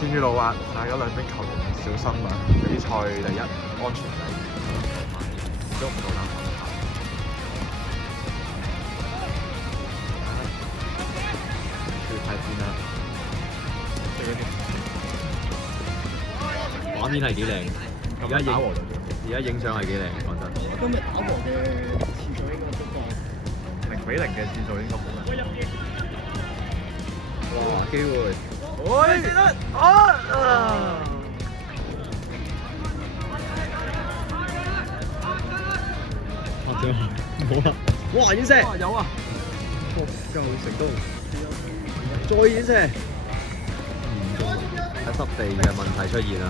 天雨路滑，大家兩邊球員小心啊！比賽第一，安全第二，都唔夠膽跑。要睇邊啦？畫面係幾靚，而家影相係幾靚，講真。今日打和嘅次數應該都夠0-0嘅次數應該冇啦。哇，機會！喂，得啊！冇啊！哇，遠射！有啊！夠成功！再遠射！喺濕地嘅問題出現啊！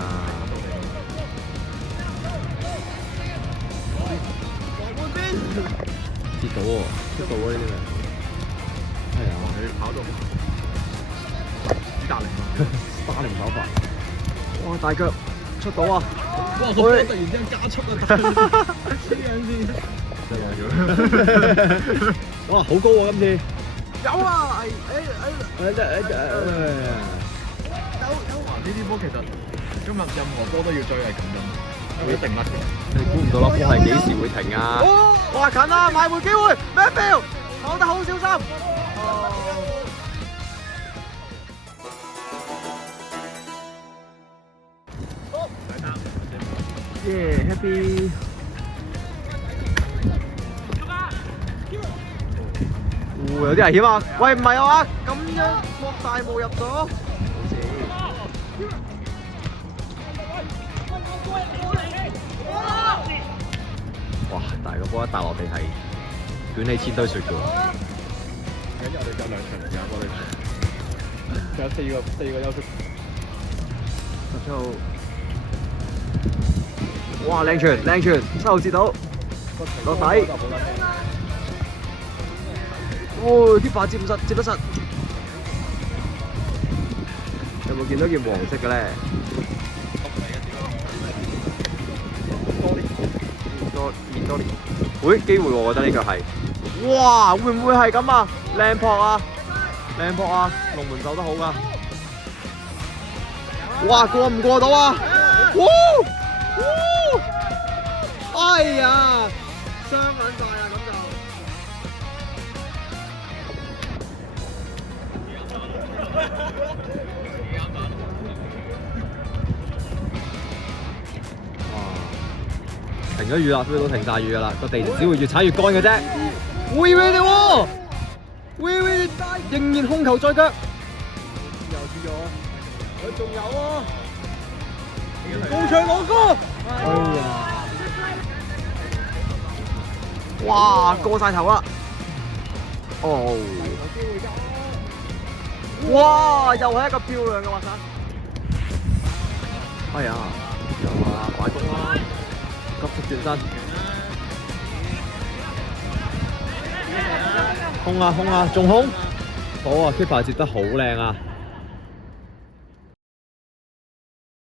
跌到喎，出到喎呢啲咪？係啊，你跑到斯達寧，斯達寧跑法。哇！大腳出到啊！哇！個波突然之間加速啊！黐緊線。哇！好高喎今次。有啊！呢啲波其實今日任何波都要追係咁樣，會一定甩嘅。你估唔到粒波係幾時會停啊？哇！近啦，買回機會 ，Matthew 跑得好小心。耶 ，happy！ 有啲危險啊！喂，唔係啊嘛，咁樣擴大霧入咗。哇！大個波一打落地係捲起千堆雪㗎喎。緊要我哋仲有2場時間幫你，仲有4個休息。之後，哇！靚傳靚傳，7號接到落底。哦，keeper接唔實，接得實。有冇見到件黃色嘅咧？多年，會機會喎，我覺得呢個係。哇！會唔會係咁啊？靚撲啊！靚撲啊！龍門守得好㗎。哇！過唔過到啊？哇！哎呀！傷撚晒啊！咁就。停咗雨啦，飛到停晒雨噶啦，個地只會越踩越乾嘅啫。喂喂你喎，喂喂仍然控球在腳，又跌咗，佢仲有啊，高唱我歌，哎呀，哇過晒頭啦，哦，哇又係一個漂亮嘅滑鏟，哎呀，有啊快攻啦！急速轉身，控啊控啊，仲控，好啊 ！keeper 接得好靚啊！